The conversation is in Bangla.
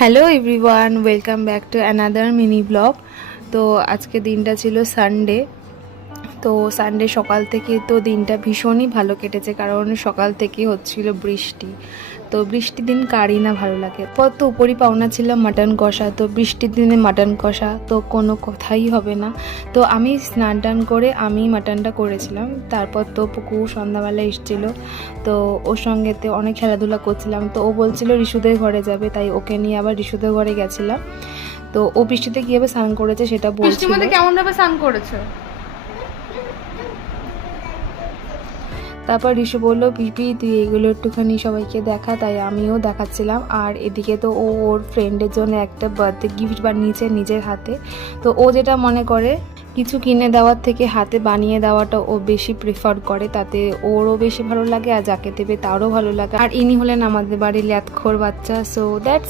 Hello everyone, welcome back to another mini blog. তো আজকে দিনটা ছিল সানডে। তো সানডে সকাল থেকে তো দিনটা ভীষণই ভালো কেটেছে, কারণ সকাল থেকে হচ্ছিল বৃষ্টি। তো বৃষ্টির দিন কারই না ভালো লাগে। পর তো উপরই পাওনা ছিল মাটন কষা, তো বৃষ্টির দিনে মাটন কষা তো কোনো কথাই হবে না। তো আমি স্নান টান করে আমি মাটনটা করেছিলাম। তারপর তো পুকুর সন্ধ্যাবেলা এসেছিল, তো ওর সঙ্গেতে অনেক খেলাধুলা করছিলাম। তো ও বলছিল রিশুদের ঘরে যাবে, তাই ওকে নিয়ে আবার রিশুদের ঘরে গেছিলাম। তো ও বৃষ্টিতে কীভাবে স্নান করেছে সেটা বলছিল। কেমন ভাবে স্নান করেছে? তারপর ঋষু বললো, পিপি তুই এগুলো একটুখানি সবাইকে দেখা, তাই আমিও দেখাচ্ছিলাম। আর এদিকে তো ও ওর ফ্রেন্ডের জন্য একটা বার্থডে গিফট বানিয়েছে নিজের হাতে। তো ও যেটা মনে করে কিছু কিনে দেওয়ার থেকে হাতে বানিয়ে দেওয়াটা ও বেশি প্রেফার করে, তাতে ওরও বেশি ভালো লাগে আর যাকে দেবে তারও ভালো লাগে। আর ইনি হলেন আমাদের বাড়ির ল্যাতখোর বাচ্চা। So that's